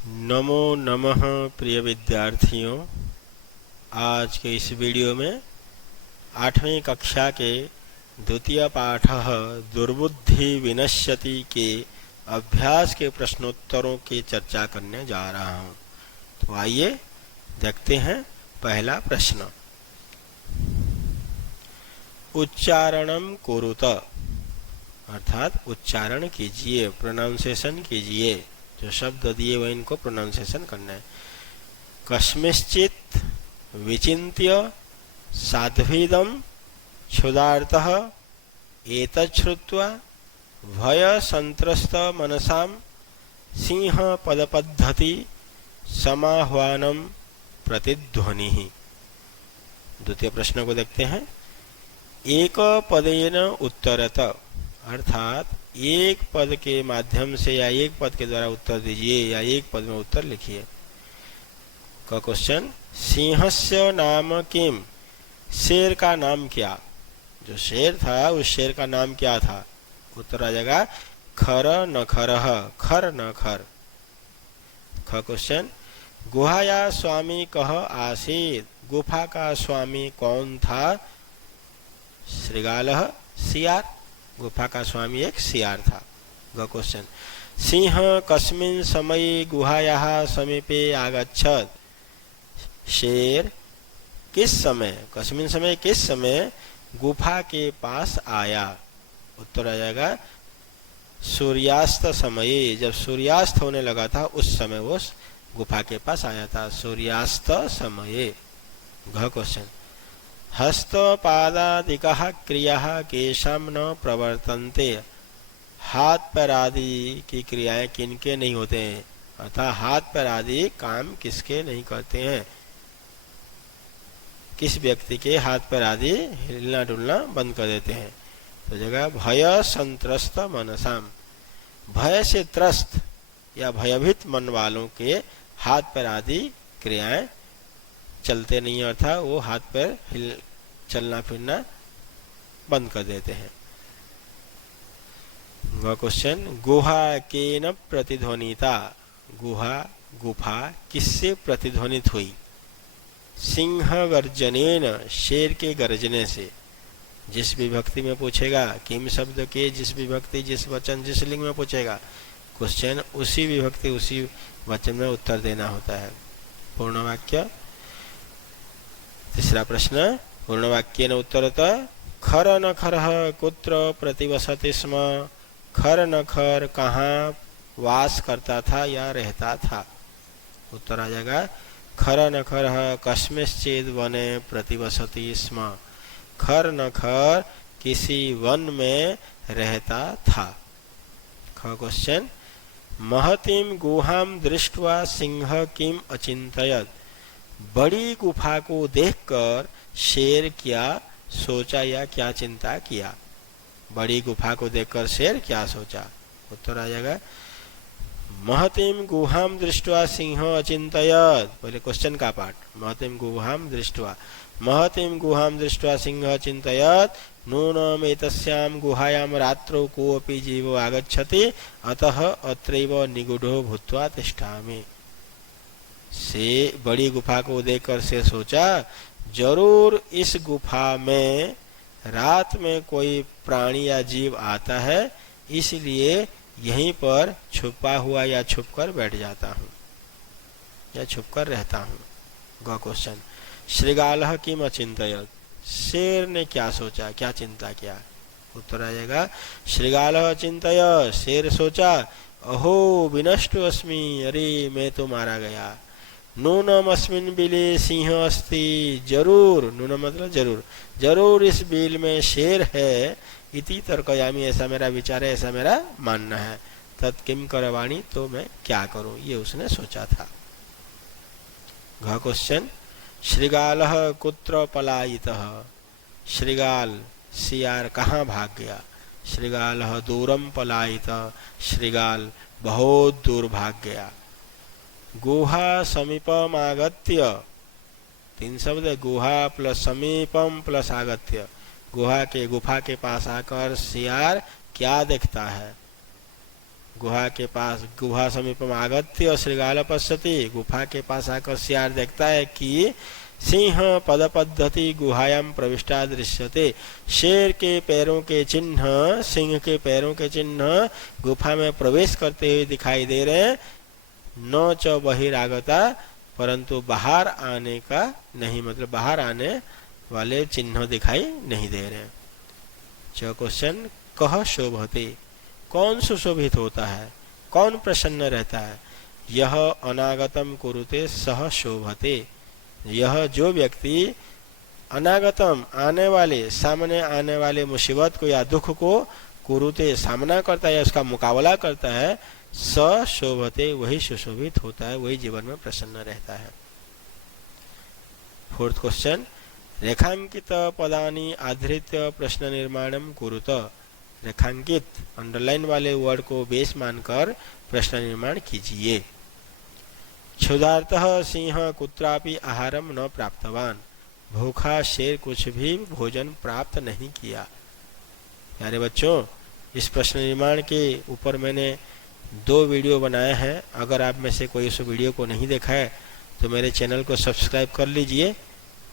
नमो नमः प्रिय विद्यार्थियों। आज के इस वीडियो में 8वीं कक्षा के द्वितीय पाठ दुर्बुद्धि विनश्यति के अभ्यास के प्रश्नोत्तरों की चर्चा करने जा रहा हूं। तो आइए देखते हैं। पहला प्रश्न, उच्चारणम कुरुत, अर्थात उच्चारण कीजिए, प्रोनाउंसिएशन कीजिए। जो शब्द दिए हुए इनको प्रोनाउंसिएशन करना है। कस्मिश्चित् विचिन्त्य साध्वीदं क्षुधार्तः एतच्छ्रुत्वा भय संत्रस्त मनसां सिंह पदपद्धति समाह्वानं प्रतिध्वनिः। द्वितीय प्रश्न को देखते हैं। एक पदेन उत्तरत, अर्थात एक पद के माध्यम से या एक पद के द्वारा उत्तर दीजिए या एक पद में उत्तर लिखिए। का क्वेश्चन, सिंहस्य नाम किम, शेर का नाम क्या। जो शेर था उस शेर का नाम क्या था। उत्तर आ जाएगा खर नखरः, खर नखर। ख क्वेश्चन, गुहाया स्वामी कह आसीत्, गुफा का स्वामी कौन था। श्रृगालः, सियार। गुफा का स्वामी एक सियार था। ग क्वेश्चन, सिंह कस्मिन् समये गुहायाः समीपे आगच्छत्, शेर किस समय, कस्मिन् समय किस समय गुफा के पास आया। उत्तर आ जाएगा सूर्यास्त समये, जब सूर्यास्त होने लगा था उस समय वो गुफा के पास आया था, सूर्यास्त समये। घ क्वेश्चन, हस्तपादादिकः क्रियाः केषां न प्रवर्तन्ते, हाथ पैर आदि की क्रियाएं किनके नहीं होते हैं, अर्थात हाथ पैर आदि काम किसके नहीं करते हैं। किस व्यक्ति के हाथ पैर आदि हिलना डुलना बंद कर देते हैं। तो जगह भय संत्रस्त मनसाम, भय से त्रस्त या भयभीत मन वालों के हाथ पैर आदि क्रियाएं चलते नहीं, अर्थात वो हाथ पैर चलना फिरना बंद कर देते हैं। क्वेश्चन, गुहा केन प्रतिध्वनिता, गुहा गुफा किससे प्रतिध्वनित हुई। सिंह गर्जनेन, शेर के गर्जने से। जिस विभक्ति में पूछेगा, किम शब्द के जिस विभक्ति जिस वचन जिस लिंग में पूछेगा क्वेश्चन, उसी विभक्ति उसी वचन में उत्तर देना होता है। पूर्ण वाक्य। तीसरा प्रश्न, पूर्णवाक्येन उत्तरत खर नखरः कुत्र प्रतिवसति स्म, खर नखर कहाँ वास करता था या रहता था। उत्तर आ जाएगा खर नखरः कस्मिंश्चित् वने प्रतिवसति स्म, खर नखर किसी वन में रहता था। ख क्वेश्चन, महतीं गुहां दृष्ट्वा सिंह किम अचिंतयत्, बड़ी गुफा को देखकर शेर क्या सोचा या क्या चिंता किया। बड़ी गुफा को देखकर शेर क्या सोचा। उत्तर आ जाएगा महतीं गुहां दृष्ट्वा सिंह अचिंतयत्। पहले क्वेश्चन का पार्ट, महतीं गुहां दृष्ट्वा, महतीं गुहां दृष्ट्वा सिंह चिंतयत् नूनम् एतस्यां गुहायां रात्रौ कोऽपि जीवो आगच्छति, अतः अत्रैव निगूढो भूत्वा तिष्ठामि। से बड़ी गुफा को देखकर से सोचा, जरूर इस गुफा में रात में कोई प्राणी या जीव आता है, इसलिए यहीं पर छुपा हुआ या छुपकर बैठ जाता हूँ या छुपकर रहता हूँ। ग क्वेश्चन, श्रृगालः किम अचिंतयत्, शेर ने क्या सोचा क्या चिंता किया। उत्तर आ जाएगा श्रृगालः अचिंतयत्, शेर सोचा अहो विनष्टो अस्मि, अरे मैं तो मारा गया। नूनम अस्मिन् बिले सिंह अस्ति, जरूर, नूनम मतलब जरूर, जरूर इस बिल में शेर है। इति तर्कयामि, ऐसा मेरा विचार है, ऐसा मेरा मानना है। तत् किम करवाणि, तो मैं क्या करूं, ये उसने सोचा था। घ क्वेश्चन, श्रृगालः कुत्र पलायितः, श्रृगाल सियार कहाँ भाग गया। श्रृगालः दूरम पलायितः, श्रृगाल बहुत दूर भाग गया। गुहा समीपम आगत्य, तीन शब्द, गुहा प्लस समीपम प्लस आगत्य। गुफा के पास आकर सियार क्या देखता है। गुहा के पास, गुहा समीपम आगत्य श्रृगाल पश्यति, गुफा के पास आकर सियार देखता है कि सिंह पद पद्धति गुहायाम प्रविष्टा दृश्यते, शेर के पैरों के चिन्ह, सिंह के पैरों के चिन्ह गुफा में प्रवेश करते हुए दिखाई दे रहे हैं। न च बहिरागता, परंतु बाहर आने का नहीं, मतलब बाहर आने वाले चिन्ह दिखाई नहीं दे रहे हैं। च क्वेश्चन, कह शोभते, कौन सुशोभित होता है, कौन प्रसन्न रहता है। यह अनागतम कुरुते सह शोभते, यह जो व्यक्ति अनागतम आने वाले, सामने आने वाले मुसीबत को या दुख को कुरुते सामना करता है, उसका मुकाबला करता है, स शोभते वही सुशोभित होता है, वही जीवन में प्रसन्न रहता है। फोर्थ क्वेश्चन, रेखांकित पदानि आधृत्य प्रश्न निर्माणम कुरुत, रेखांकित अंडरलाइन वाले वर्ड को बेस मानकर प्रश्न निर्माण कीजिए। क्षुधार्तः सिंह कुत्रापि आहारम न प्राप्तवान, भूखा शेर कुछ भी भोजन प्राप्त नहीं किया। प्यारे बच्चों, इस प्रश्न निर्माण के ऊपर मैंने 2 वीडियो बनाए हैं। अगर आप में से कोई उस वीडियो को नहीं देखा है तो मेरे चैनल को सब्सक्राइब कर लीजिए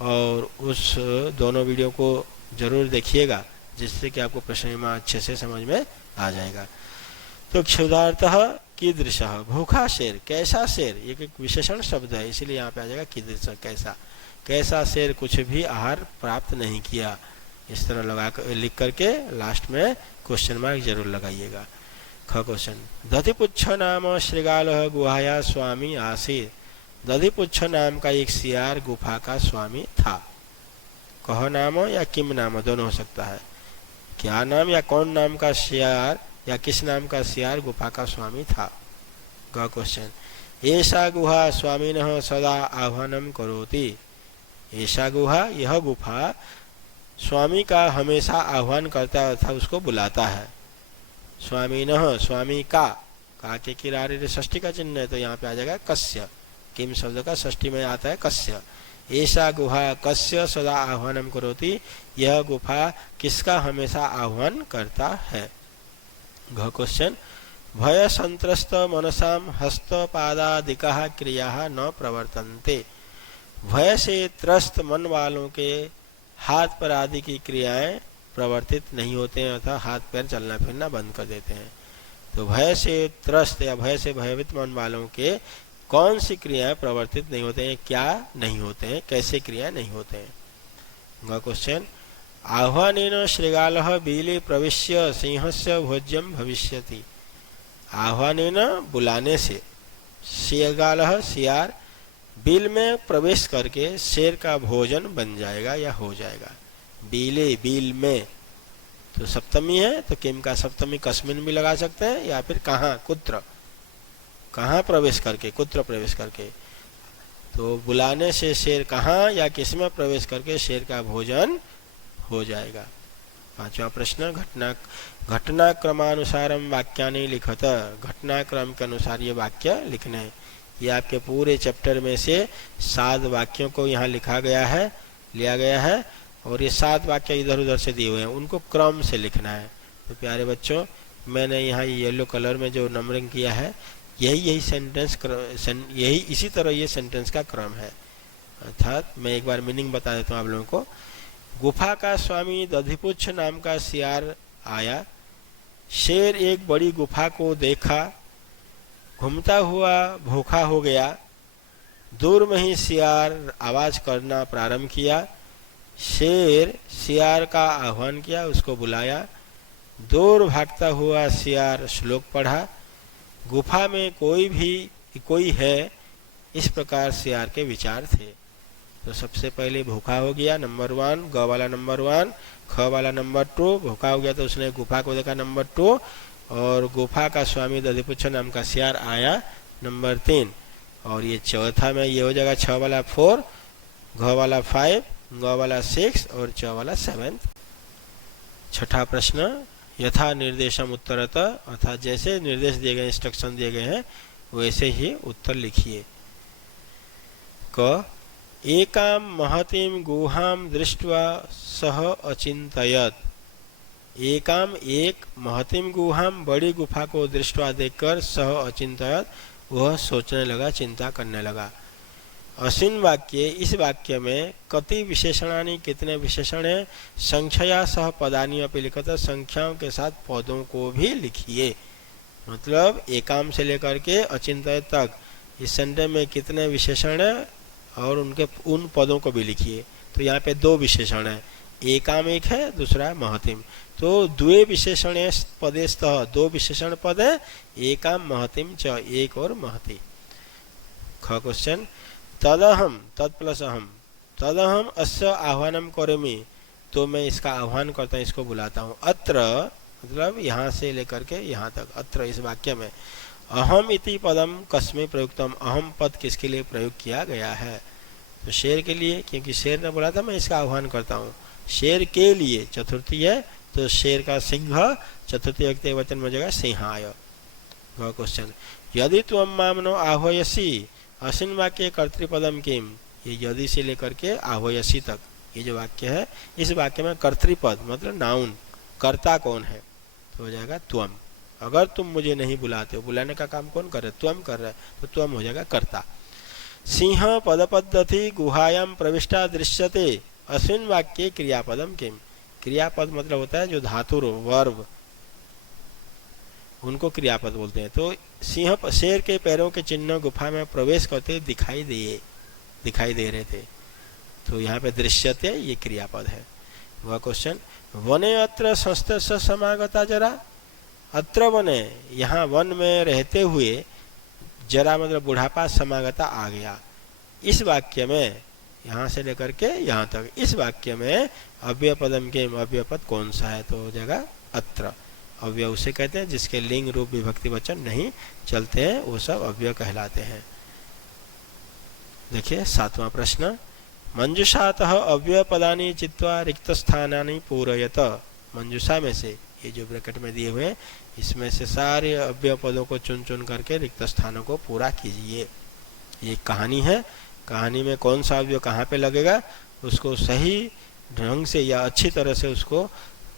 और उस दोनों वीडियो को जरूर देखिएगा, जिससे कि आपको प्रश्न निर्माण अच्छे से समझ में आ जाएगा। तो क्षुधार्तः कीदृशः, भूखा शेर, कैसा शेर, ये एक विशेषण शब्द है, इसलिए यहाँ पे आ जाएगा कीदृश, कैसा, कैसा शेर कुछ भी आहार प्राप्त नहीं किया। इस तरह लगा लिख करके लास्ट में क्वेश्चन मार्क जरूर लगाइएगा। ख क्वेश्चन, दधिपुच्छ नाम श्रृगालः गुहाया स्वामी आसीत्, दधिपुच्छ नाम का एक सियार गुफा का स्वामी था। कह नाम या किम नाम दोनों हो सकता है, क्या नाम या कौन नाम का सियार या किस नाम का सियार गुफा का स्वामी था। ग क्वेश्चन, ऐसा गुहा स्वामिनः सदा आह्वानम करोति, ऐसा गुहा, यह गुफा स्वामी का हमेशा आह्वान करता था, उसको बुलाता है। स्वामिनः, स्वामी का के किरारे षष्ठी का चिन्ह है, तो यहाँ पे आ जाएगा कस्य, किम शब्द का षष्ठी में आता है कस्य। ऐसा गुहा कस्य सदा आह्वानम करोति, यह गुफा किसका हमेशा आह्वान करता है। घ क्वेश्चन, भय संत्रस्त मनसाम हस्त पादादिका क्रिया न प्रवर्तन्ते, भय से त्रस्त मन वालों के हाथ पर आदि की क्रियाएं प्रवर्तित नहीं होते हैं, अर्थात हाथ पैर चलना फिरना बंद कर देते हैं। तो भय से त्रस्त या भय से भयभीत मन वालों के कौन सी क्रियाएं प्रवर्तित नहीं होते हैं, क्या नहीं होते हैं, कैसे क्रियाएं नहीं होते हैं। ग क्वेश्चन, आह्वानेन श्रृगालः बीले प्रविश्य सिंहस्य भोज्यम भविष्यति, आह्वानेन बुलाने से, श्रृगालः सियार, बिल में प्रवेश करके शेर का भोजन बन जाएगा या हो जाएगा। बीले, बिल में, तो सप्तमी है तो किम का सप्तमी कस्मिन भी लगा सकते हैं, या फिर कहाँ, कुत्र, कहाँ प्रवेश करके, कुत्र प्रवेश करके। तो बुलाने से शेर कहाँ या किसमें प्रवेश करके शेर का भोजन हो जाएगा। 5वां प्रश्न, घटनाक्रमानुसारम वाक्यानि लिखत, घटनाक्रम के अनुसार ये वाक्य लिखने हैं। ये आपके पूरे चैप्टर में से 7 वाक्यों को यहाँ लिखा गया है, लिया गया है, और ये 7 वाक्य इधर उधर से दिए हुए हैं, उनको क्रम से लिखना है। तो प्यारे बच्चों, मैंने यहाँ येलो कलर में जो नंबरिंग किया है, यही सेंटेंस, यही इसी तरह ये सेंटेंस का क्रम है। अर्थात मैं एक बार मीनिंग बता देता हूँ आप लोगों को। गुफा का स्वामी दधिपुच्छ नाम का सियार आया, शेर एक बड़ी गुफा को देखा, घूमता हुआ भूखा हो गया, दूर में ही सियार आवाज करना प्रारंभ किया, शेर सियार का आह्वान किया, उसको बुलाया, दूर भागता हुआ सियार श्लोक पढ़ा, गुफा में कोई है, इस प्रकार सियार के विचार थे। तो सबसे पहले भूखा हो गया, नंबर 1, ग वाला नंबर 1, ख वाला नंबर 2, भूखा हो गया तो उसने गुफा को देखा, नंबर 2, और गुफा का स्वामी दधिपुच्छ नाम का सियार आया, नंबर 3, और ये चौथा में ये हो जाएगा 6 वाला 4, घ वाला 5, ग वाला 6 और च वाला 7। छठा प्रश्न, यथा निर्देशम उत्तरत, अर्थात जैसे निर्देश दिए गए, इंस्ट्रक्शन दिए गए हैं वैसे ही उत्तर लिखिए। क, एकाम महतीम गुहाम दृष्ट्वा सह अचिंतयत, एकाम एक महतिम गुहाम बड़ी गुफा को दृष्टवा देखकर सह अचिंतयत वह सोचने लगा, चिंता करने लगा। असिन वाक्य इस वाक्य में कति विशेषणानि कितने विशेषण है, संख्या सह पदानी अपि लिखत, संख्याओं के साथ पदों को भी लिखिए। मतलब एकाम से लेकर के अचिंत्य तक इस संडे में कितने विशेषण है और उनके उन पदों को भी लिखिए। तो यहाँ पे दो विशेषण है, एकाम एक है, दूसरा है महतिम। तो द्वे विशेषण पदेस्तः दो विशेषण पद है, एकाम महतिम च एक और महति। ख क्वेश्चन तदहम तद प्लस अहम तदहम अस्य आह्वानम करोमि, तो मैं इसका आह्वान करता हूँ, इसको बुलाता हूँ। अत्र मतलब यहाँ से लेकर के यहाँ तक, अत्र इस वाक्य में अहम इति पदम कस्मै प्रयुक्तम, अहम पद किसके लिए प्रयोग किया गया है? तो शेर के लिए, क्योंकि शेर ने बोला था मैं इसका आह्वान करता हूँ। शेर के लिए चतुर्थी है, तो शेर का सिंह चतुर्थी व्यक्ति वचन में जगह सिंहाय। क्वेश्चन यदि तुम मामनो आह्वयसी, असिन वाक्य कर्तृपदम किम, ये यदि से लेकर के आह्वयसी तक ये जो वाक्य है, इस वाक्य में कर्तृपद मतलब नाउन, कर्ता कौन है? तो हो जाएगा त्वम। अगर तुम मुझे नहीं बुलाते हो, बुलाने का काम कौन कर रहे? त्वम कर रहे, तो त्वम हो जाएगा कर्ता। सिंह पदपद्धति गुहायाम प्रविष्टा दृश्यते, असिन वाक्य क्रियापदम किम, क्रियापद मतलब होता है जो धातुर वर्ब, उनको क्रियापद बोलते हैं। तो सिंह शेर के पैरों के चिन्ह गुफा में प्रवेश करते दिखाई दे रहे थे, तो यहाँ पे दृश्यते ये क्रियापद है। वह क्वेश्चन वने अत्र संस्थ समागता जरा, अत्र वने यहाँ वन में रहते हुए, जरा मतलब बुढ़ापा, समागता आ गया। इस वाक्य में यहाँ से लेकर के यहाँ तक, इस वाक्य में अव्यय पदम के अव्यय पद कौन सा है? तो हो जाएगा अत्र। अव्यय उसे कहते हैं जिसके लिंग रूप विभक्ति वचन नहीं चलते हैं, वो सब अव्यय कहलाते हैं। देखिए 7वां प्रश्न, मंजुषातः अव्यय पदानि चित्वा रिक्त स्थानानि पूरयत, मंजुषा में से ये जो ब्रैकेट में दिए हुए हैं, इसमें से सारे अव्यय पदों को चुन चुन करके रिक्त स्थानों को पूरा कीजिए। ये कहानी है, कहानी में कौन सा अव्यय कहाँ पे लगेगा, उसको सही ढंग से या अच्छी तरह से उसको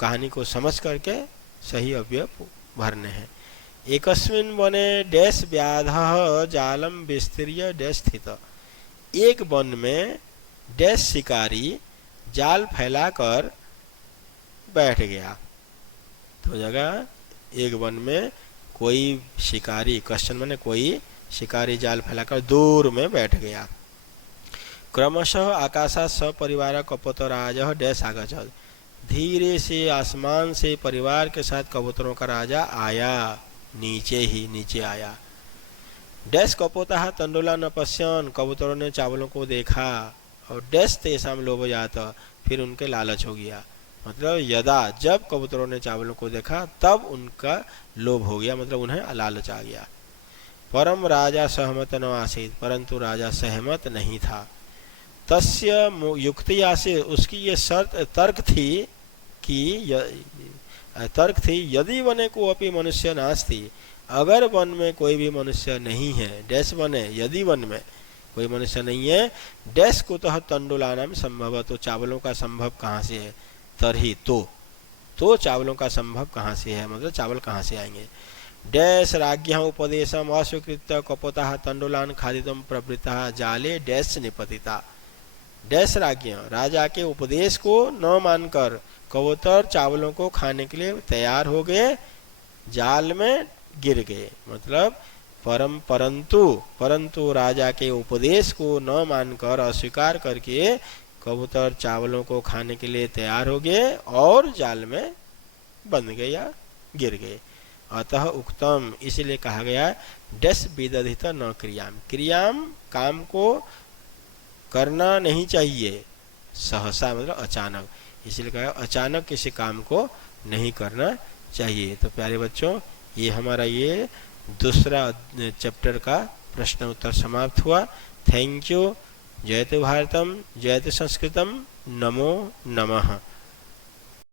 कहानी को समझ करके सही अव्यय भरने हैं। एकस्मिन वने डैश व्याधः जालम विस्तीर्य डैश स्थित, एक वन में डैश शिकारी जाल फैलाकर बैठ गया। तो जगह एक वन में कोई शिकारी, क्वेश्चन माने कोई शिकारी जाल फैलाकर दूर में बैठ गया। क्रमशः आकाशा सपरिवार कपोतराज डैश आगच्छत्, धीरे से आसमान से परिवार के साथ कबूतरों का राजा आया, नीचे आया। डैश कपोता तंडुला न पश्यन, कबूतरों ने चावलों को देखा, और डैश तेसाम लोभ जाता, फिर उनके लालच हो गया। मतलब यदा जब कबूतरों ने चावलों को देखा तब उनका लोभ हो गया, मतलब उन्हें लालच आ गया। परम राजा सहमत न आसीत, परंतु राजा सहमत नहीं था। तस्य युक्ति आसे, उसकी ये शर्त तर्क थी यदि वने को अपि मनुष्य नास्ति, अगर वन में कोई भी मनुष्य नहीं है, डैश वने यदि वन में कोई मनुष्य नहीं है, डैश कुतः तंडुलानाम संभव, तो चावलों का संभव कहाँ से है? तरही तो चावलों का संभव कहाँ से है, मतलब चावल कहाँ से आएंगे। डैश राज्ञः उपदेशम अस्वीकृत्य कपोतः तंडुलान खादितुम प्रवृत्तः जाले डैश निपतिता, डैश राज्ञ राजा के उपदेश को न मानकर कबूतर चावलों को खाने के लिए तैयार हो गए, जाल में गिर गए। मतलब परंतु राजा के उपदेश को न मानकर, अस्वीकार करके कबूतर चावलों को खाने के लिए तैयार हो गए और जाल में बंध गए या गिर गए। अतः उक्तम, इसलिए कहा गया डैश विदधित न क्रियाम, क्रियाम काम को करना नहीं चाहिए, सहसा मतलब अचानक, इसलिए कहा अचानक किसी काम को नहीं करना चाहिए। तो प्यारे बच्चों, ये हमारा ये दूसरा चैप्टर का प्रश्न उत्तर समाप्त हुआ। Thank you. जयतु भारतम, जयतु संस्कृतम, नमो नमः।